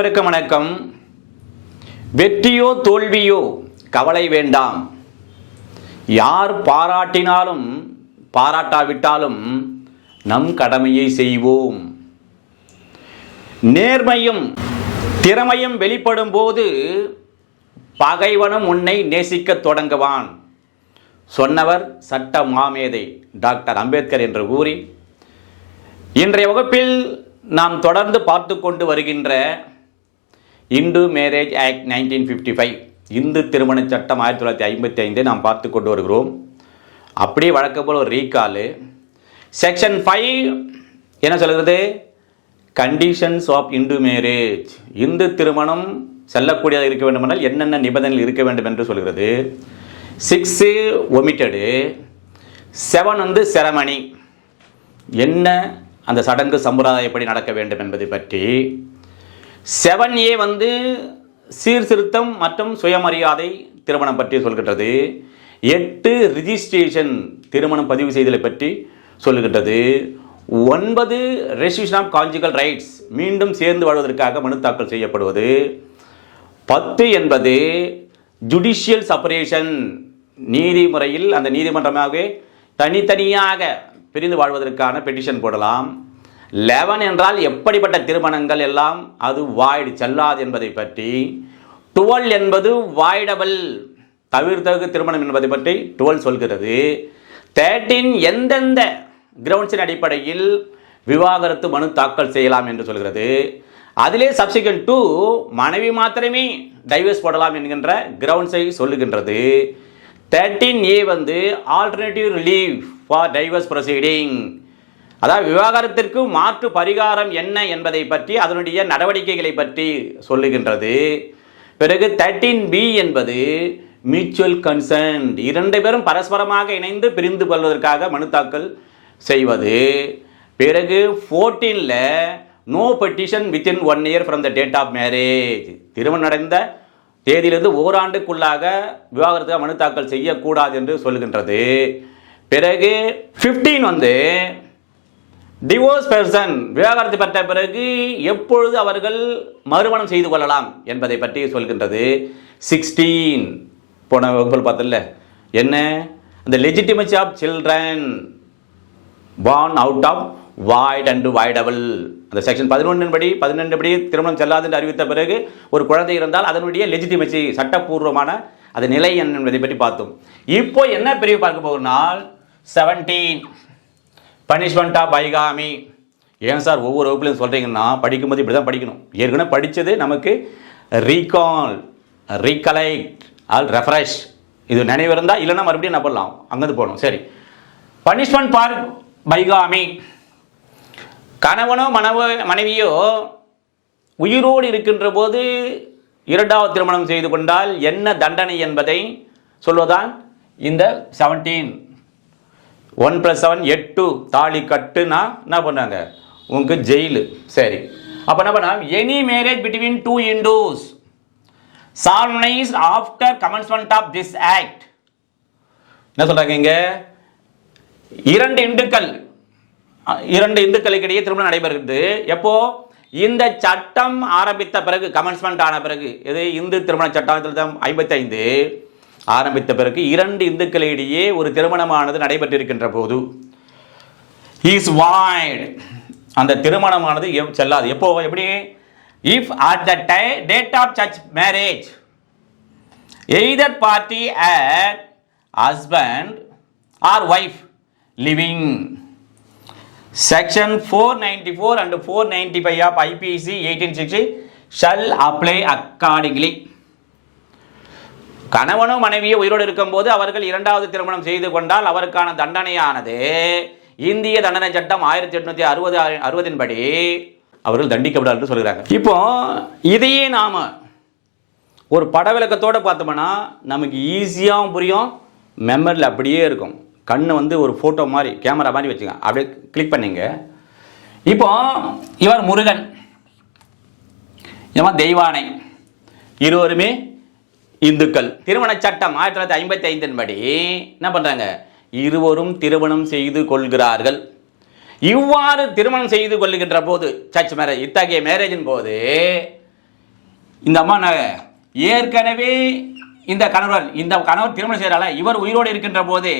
அனைவருக்கும் வணக்கம். வெற்றியோ தோல்வியோ கவலை வேண்டாம். யார் பாராட்டினாலும் பாராட்டாவிட்டாலும் நம் கடமையை செய்வோம். நேர்மையும் திறமையும் வெளிப்படும் போது பகைவனும் உன்னை நேசிக்க தொடங்குவான். சொன்னவர் சட்ட மாமேதை டாக்டர் அம்பேத்கர் என்று கூறி, இன்றைய வகுப்பில் நாம் தொடர்ந்து பார்த்து கொண்டு வருகின்ற இந்து மேரேஜ் ஆக்ட் 1955, இந்து திருமண சட்டம் 1955 நாம் பார்த்து கொண்டு வருகிறோம். அப்படியே வழக்கம் போல் ஒரு ரீகாலு. செக்ஷன் 5 என்ன சொல்கிறது? Conditions of Hindu marriage, Hindu திருமணம் செல்லக்கூடியதாக இருக்க வேண்டுமென்றால் என்னென்ன நிபந்தனைகள் இருக்க வேண்டும் என்று சொல்கிறது. 6 ஒமிட்டடு, 7 செரமனி, என்ன அந்த சடங்கு சம்பிரதாயப்படி நடக்க வேண்டும் என்பதை பற்றி. 7A சீர்திருத்தம் மற்றும் சுயமரியாதை திருமணம் பற்றி சொல்கின்றது. 8 ரிஜிஸ்ட்ரேஷன், திருமணம் பதிவு செய்தலை பற்றி சொல்லுகின்றது. 9 ரெஸ்ட்ரிக்ஷன் ஆஃப் கான்ஜுகல் ரைட்ஸ், மீண்டும் சேர்ந்து வாழ்வதற்காக மனு தாக்கல் செய்யப்படுவது. 10 என்பது ஜுடிஷியல் செப்பரேஷன், நீதிமுறையில் அந்த நீதிமன்றமாகவே தனித்தனியாக பிரிந்து வாழ்வதற்கான பெட்டிஷன் போடலாம். 11 என்றால் எப்படிப்பட்ட திருமணங்கள் எல்லாம் அது வாய்டு, செல்லாது என்பதை பற்றி. 12 என்பது வாய்டபிள், தவிர்த்தகு திருமணம் என்பதை பற்றி 12 சொல்கிறது. 13 எந்தெந்த கிரவுண்ட்ஸின் அடிப்படையில் விவாகரத்து மனு தாக்கல் செய்யலாம் என்று சொல்கிறது. அதிலே சப்சிக்வெண்ட் 2 மனைவி மாத்திரமே டைவர்ஸ் போடலாம் என்கின்ற கிரவுண்ட்ஸை சொல்லுகின்றது. 13A alternative relief for divorce proceeding, அதாவது விவாகரத்திற்கு மாற்று பரிகாரம் என்ன என்பதை பற்றி, அதனுடைய நடவடிக்கைகளை பற்றி சொல்லுகின்றது. பிறகு 13B என்பது மியூச்சுவல் கன்சென்ட், 2 பேரும் பரஸ்பரமாக இணைந்து பிரிந்து கொள்வதற்காக மனு தாக்கல் செய்வது. பிறகு 14ல் no petition within 1 year from the date of marriage, திருமணம் நடந்த தேதியிலிருந்து ஓராண்டுக்குள்ளாக விவாகரத்துக்காக மனு தாக்கல் செய்யக்கூடாது என்று சொல்லுகின்றது. பிறகு 15 டிவோர்ஸ் பெர்சன், விவாகரத்து பெற்ற பிறகு எப்பொழுது அவர்கள் மறுமணம் செய்து கொள்ளலாம் என்பதை பற்றி சொல்கின்றது. 16 போன வகுப்பில் பார்த்தல என்ன, அந்த legitimacy of children born out of void and voidable, அந்த செக்ஷன் 11 படி திருமணம் செல்லாது என்று அறிவித்த பிறகு ஒரு குழந்தை இருந்தால் அதனுடைய லெஜிட்டிமசி, சட்டப்பூர்வமான அது நிலை என்பதை பற்றி பார்த்தோம். இப்போ என்ன பிரிவு பார்க்க போகிறோம்னால் 17 பனிஷ்மெண்ட் ஆஃப் பைகாமி. ஏன் சார் ஒவ்வொரு வகுப்புலையும் சொல்கிறீங்கன்னா, படிக்கும்போது இப்படி தான் படிக்கணும். ஏற்கனவே படித்தது நமக்கு ரீகால், ரீகலெக்ட் ஆல் ரெஃப்ரெஷ், இது நினைவு இருந்தால், இல்லைன்னா மறுபடியும் என்ன பண்ணலாம், அங்கேருந்து போகணும். சரி, பனிஷ்மெண்ட் ஃபார் பைகாமி, கணவனோ மனைவியோ உயிரோடு இருக்கின்ற போது இரண்டாவது திருமணம் செய்து கொண்டால் என்ன தண்டனை என்பதை சொல்வதான் இந்த 17. 1+7 8, தாலி கட்டுனா என்ன பண்ணாங்க, உங்க ஜெயிலு. சரி, அப்ப என்ன பண்ணா, any marriage between 2 Hindus solemnized after commencement of this act, என்ன சொல்றாங்க இங்க, 2 இந்துக்களுக்கு இடையே திருமணம் நடைபெறுகிறது. எப்போ? இந்த சட்டம் ஆரம்பித்த பிறகு, கமென்ஸ்மெண்ட் ஆன பிறகு. இது இந்து திருமண சட்டம் 55 ஆரம்பித்த பிறகு 2 இந்துக்களிடையே ஒரு திருமணமானது நடைபெற்றிருக்கின்ற போது இஸ் வாய்ட், அந்த திருமணமானது செல்லாது. எப்போ? எப்படி? If at the date of such marriage either party at husband or wife living. Section 494 and 495 of IPC 1860 shall apply accordingly. கணவனோ மனைவியோ உயிரோடு இருக்கும்போது அவர்கள் இரண்டாவது திருமணம் செய்து கொண்டால் அவருக்கான தண்டனையானது இந்திய தண்டனை சட்டம் 1860 படி அவர்கள் தண்டிக்கப்படாது என்று சொல்கிறாங்க. இப்போ இதையே நாம ஒரு படவிளக்கத்தோடு பார்த்தோம்னா நமக்கு ஈஸியாகவும் புரியும், மெமரியில் அப்படியே இருக்கும். கண்ணு ஒரு ஃபோட்டோ மாதிரி, கேமரா மாதிரி வச்சுங்க, அப்படியே கிளிக் பண்ணிங்க. இப்போ இவர் முருகன், இவன் தெய்வானை, இருவருமே இந்துக்கள். திருமண சட்டம் 1955 படி என்ன பண்றாங்க, இருவரும் திருமணம் செய்து கொள்கிறார்கள். இவ்வாறு திருமணம் செய்து கொள்ளுகின்ற போது சர்ச் மேரேஜ், இத்தகைய மேரேஜின் போது இந்த அம்மா ஏற்கனவே இந்த கணவர் திருமணம் செய்யறால இவர் உயிரோடு இருக்கின்ற போதே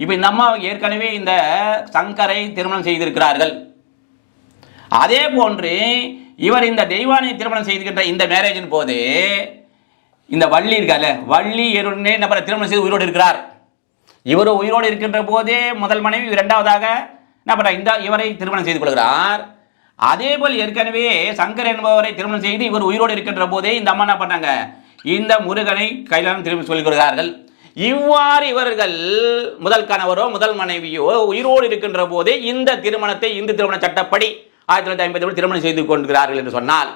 இப்போ இந்த அம்மா ஏற்கனவே இந்த சங்கரை திருமணம் செய்திருக்கிறார்கள். அதே போன்று இவர் இந்த தெய்வானை திருமணம் செய்திருக்கின்ற இந்த மேரேஜின் போது இந்த வள்ளி இருக்கால, வள்ளி நபரை திருமணம் செய்து உயிரோடு இருக்கிறார். இவர் உயிரோடு இருக்கின்ற போதே முதல் மனைவி, இரண்டாவதாக இவரை திருமணம் செய்து கொள்கிறார். அதே போல் ஏற்கனவே சங்கர் என்பவரை திருமணம் செய்து இவர் உயிரோடு இருக்கின்ற போதே இந்த அம்மா என்ன பண்ணாங்க, இந்த முருகனை கையிலான திருமணம் சொல்லிக் கொள்கிறார்கள். இவ்வாறு இவர்கள் முதல் கணவரோ முதல் மனைவியோ உயிரோடு இருக்கின்ற போதே இந்த திருமணத்தை இந்து திருமண சட்டப்படி 1950 திருமணம் செய்து கொள்கிறார்கள் என்று சொன்னால்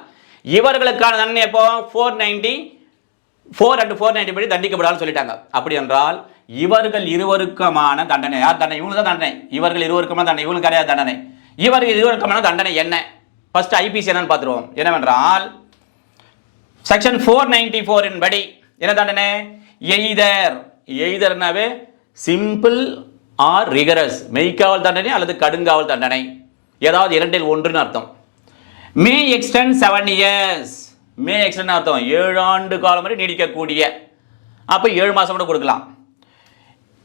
இவர்களுக்கான தண்டனை எப்போ 494 and 490 படி தண்டிக்கப்படாமல் சொல்லிட்டாங்க. அப்படி என்றால் இவர்கள் இருவருக்குமான தண்டனை, யார் தண்டனை? இவங்க தான் தண்டனை. இவர்கள் இருவருக்குமான தண்டனை, இவங்களுக்கு கிடையாது தண்டனை. இவர்கள் இருவருக்குமான தண்டனை என்ன? ஃபர்ஸ்ட் ஐபிசி என்னன்னு பார்த்துருவோம். என்னவென்றால் செக்ஷன் 494 படி என்ன தண்டனை? எய்தர்னாவே சிம்பிள் ஆர் ரிகரஸ், மெய்க்காவல் தண்டனை அல்லது கடுங்காவல் தண்டனை, ஏதாவது இரண்டில் ஒன்றுன்னு அர்த்தம். மே எக்ஸ்டெண்ட் 7 years, மே எக்ஸ்டெண்ட் அர்த்தம் 7 ஆண்டு காலம் வரை நீடிக்கக்கூடிய, அப்போ 7 மாதம் கூட கொடுக்கலாம்.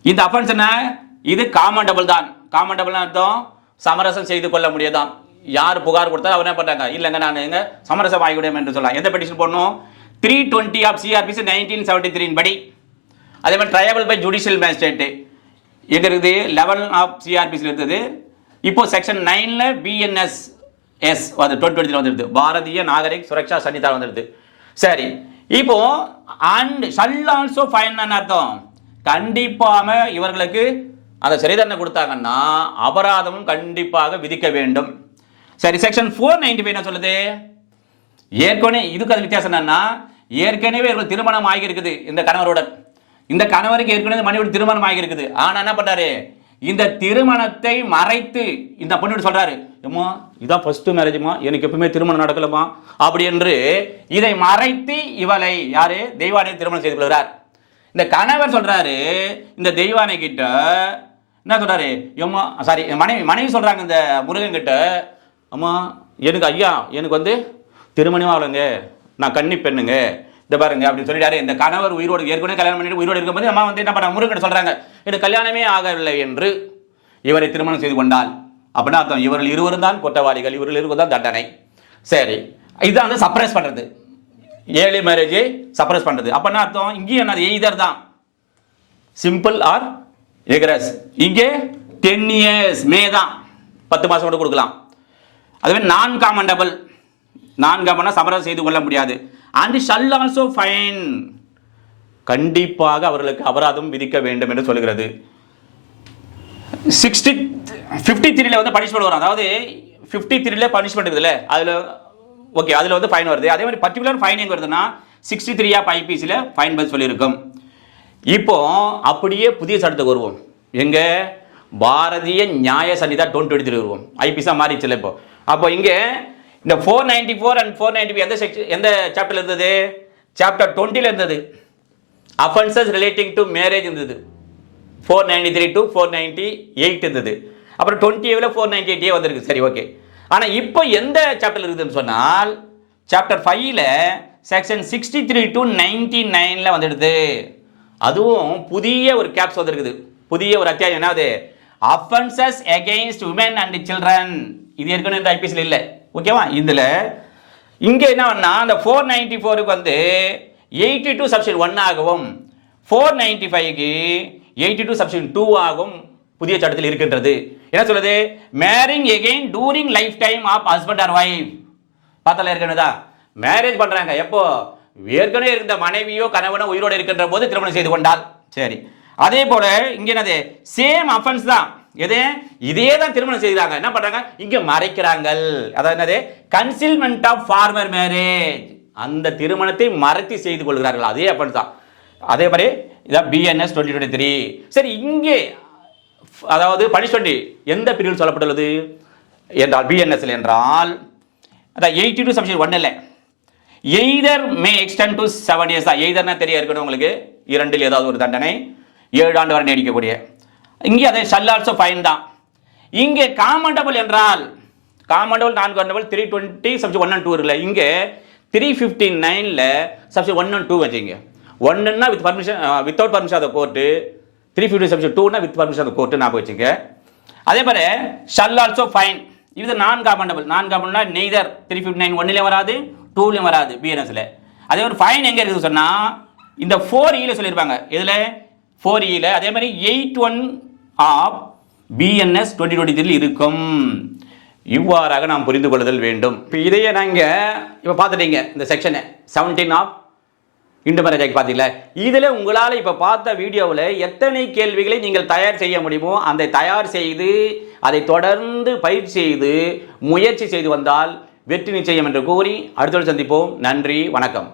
இந்த அஃபென்ஸ் என்ன? இது காமண்டபிள் தான். காமண்டபிள் அர்த்தம் சமரசம் செய்து கொள்ள முடியாதான். யார் புகார் கொடுத்தா அவர் என்ன பண்ணுறாங்க, இல்லைங்க நான் எங்க சமரசம் ஆகிவிடும் என்று சொல்லலாம். எந்த பெட்டிஷன் போடணும்? 320 ஆஃப் சிஆர்பிசி 1973 படி. அதே மாதிரி ட்ரையபிள் பை ஜுடிஷியல் மேஜிஸ்ட்ரேட் எங்க இருக்குது? 11 ஆஃப் சிஆர்பிசி இருந்தது. இப்போ செக்ஷன் 9ல பிஎன்எஸ் எஸ் அது 2020 வந்துடுது, பாரதிய நாகரிக் சுரக்ஷா சன்னிதா வந்துடுது. சரி, இப்போ அண்ட் ஷல் ஆல்சோ ஃபைன் அர்த்தம் கண்டிப்பாக இவர்களுக்கு அந்த சிறை தண்டனை கொடுத்தாங்கன்னா அபராதமும் கண்டிப்பாக விதிக்க வேண்டும். சரி, செக்ஷன் 495 என்ன சொல்லுது? ஏற்கனவே இதுக்கு அது வித்தியாசம் என்னன்னா, ஏற்கனவே இவர்கள் திருமணம் ஆகியிருக்குது இந்த கணவருடன். இந்த கணவருக்கு ஏற்கனவே மனைவி திருமணம் ஆகியிருக்குது. ஆனா என்ன பண்றாரு, இந்த திருமணத்தை மறைத்து இந்த பொண்ணு சொல்றாரு, ஏமா இதான் ஃபர்ஸ்ட் மேரேஜ்மா, எனக்கு எப்பவுமே திருமணம் நடக்கலமா அப்படி என்று இதை மறைத்து இவளை யாரு தெய்வானை திருமணம் செய்து கொள்கிறார். இந்த கணவர் சொல்றாரு இந்த தெய்வானை கிட்ட என்ன சொல்றாரு, ஏமா சாரி மனைவி சொல்றாங்க இந்த முருகன் கிட்ட, அம்மா எனக்கு ஐயா எனக்கு திருமணம் ஆகலைங்க, நான் கன்னி பெண்ணுங்க, இந்த பாருங்க அப்படின்னு சொல்லிட்டாரு. இந்த கணவர் உயிரோடு ஏற்கனவே கல்யாணம் பண்ணிட்டு உயிரோடு இருக்கும்போது அம்மா என்ன பண்ண முருகன் சொல்றாங்க, எனக்கு கல்யாணமே ஆகவில்லை என்று இவரை திருமணம் செய்து கொண்டால் அப்படின்னா அர்த்தம் இவர்கள் இருவரும் தான் குற்றவாளிகள், இவர்கள் இருவரும் தான் தண்டனை. சரி, இதுதான் சப்ரஸ் பண்றது, ஏர்லி மேரேஜை சப்ரஸ் பண்றது. அப்படின்னா அர்த்தம் இங்கேயும் என்னது, எய்தர் தான் சிம்பிள் ஆர் ரிகரஸ். இங்கே 10 years மே தான் 10 மாசம் கூட கொடுக்கலாம். அதுவே நான் காமண்டபிள், சமரசம் செய்து கொள்ள முடியாது. அண்ட் ஷல் ஆல்சோ ஃபைன், கண்டிப்பாக அவர்களுக்கு அபராதம் விதிக்க வேண்டும் என்று சொல்கிறது. 53ல பனிஷ்மெண்ட் வரும். அதாவது 53ல பனிஷ்மெண்ட் இருக்குதுல்ல, அதில் ஓகே அதில் ஃபைன் வருது. அதே மாதிரி பர்டிகுலர் ஃபைன் எங்கே வருதுன்னா 63 ஆஃப் ஐபிசியில் ஃபைன் பஸ் சொல்லியிருக்கும். இப்போ அப்படியே புதிய சட்டத்துக்கு வருவோம். எங்க பாரதிய நியாய சன்னிதா 2023 வருவோம். ஐபிசி மாறிச்சுல இப்போ. அப்போ இங்கே இந்த 494 and 495 எந்த சாப்டர்ல இருந்தது? சாப்டர் 20ல இருந்தது. அஃபென்சஸ் ரிலேட்டிங் டு மேரேஜ் இருந்தது. 493 to 498 இருந்தது. அப்புறம் 20ல 498 வந்திருக்கு. சரி, ஓகே. ஆனா இப்போ எந்த சாப்டர்ல இருக்குதுன்னு சொன்னால் சாப்டர் 5ல செக்ஷன் 63 to 99ல வந்துடுது. அதுவும் புதிய ஒரு கேப்ஸ் வந்திருக்குது. புதிய ஒரு அத்தியாயம் என்னது? Offences against women and children. இது ஏற்கனவே இந்த ஐபிசியில் இல்லை, ஓகேவா? இதுல இங்க என்னன்னா அந்த 494க்கு 82 சப்ஷன் 1 ஆகவும் 495க்கு 82 சப்ஷன் 2 ஆகவும் புதிய சட்டத்தில் இருக்கின்றது. என்ன சொல்லுது? Marrying again during life time of husband or wife. பார்த்தல இருக்கணுதா? மேரேஜ் பண்றாங்க எப்போ? ஏற்கனவே இருந்த மனைவியோ கணவனோ உயிரோடு இருக்கின்ற போது திருமணம் செய்து கொண்டால். சரி, அதே போல இங்க என்னது? சேம் அஃபென்ஸ் தான். இதே தான் திருமணம் செய்தாங்க. என்ன பண்றாங்க? இங்க மறைக்கிறாங்க. அதாவது என்னது? Concealment of former marriage. அந்த திருமணத்தை மறைத்து செய்து கொள்கிறார்கள். அதே அஃபென்ஸ் தான். அதே மாதிரி இதான் பிஎன்எஸ் 2023. சரி, இங்கே அதாவது பனிஷ்மெண்ட் எந்த பிரிவில் சொல்லப்பட்டுள்ளது என்றால் பிஎன்எஸ்ல என்றால் அதான் 82 சப்ஷன் 1 இல்லை, either May extend to 7 years தான். எய்தர்னா தெரிய இருக்கணும் உங்களுக்கு, இரண்டில் ஏதாவது ஒரு தண்டனை 7 ஆண்டு வரை நீடிக்கக்கூடிய. இங்கே அதே ஷல் ஆல்சோ ஃபைன் தான். இங்கே காமண்டபிள் என்றால் காமண்டபிள் நான் காமண்டபிள் 320 சப்ஷன் 1 and 2 இல்லை. இங்கே 359ல் சப்ஷன் 1 and 2 வச்சுங்க. 1ன்னா with permission, without permission of the court. 359 subsection 2னா with permission of the court ஞாபகம் வச்சுங்க. அதே மாதிரி ஷல் ஆல்சோ ஃபைன், இது நான் காம்பண்டபிள். நான் காம்பண்டபிள்னா நெய்தர் 359 1லையும் வராது 2லையும் வராது பிஎன்எஸ்ல. அதே மாதிரி ஃபைன் எங்கே இருக்குது சொன்னால் இந்த 4E சொல்லியிருப்பாங்க. இதில் 4E. அதே மாதிரி 81 ஆஃப் பிஎன்எஸ் 2023 இருக்கும். இவ்வாறாக நாம் புரிந்து கொள்ளுதல் வேண்டும். இப்போ இதையே நாங்கள் இப்போ பார்த்துட்டீங்க, இந்த செக்ஷனை 17 ஆஃப் இந்து மேரேஜ் ஆக்ட் பார்த்தீங்களா? இதில் உங்களால் இப்போ பார்த்த வீடியோவில் எத்தனை கேள்விகளை நீங்கள் தயார் செய்ய முடியுமோ அந்த தயார் செய்து அதை தொடர்ந்து பயிற்சி செய்து முயற்சி செய்து வந்தால் வெற்றி நிச்சயம் என்று கூறி அடுத்த சந்திப்போம். நன்றி, வணக்கம்.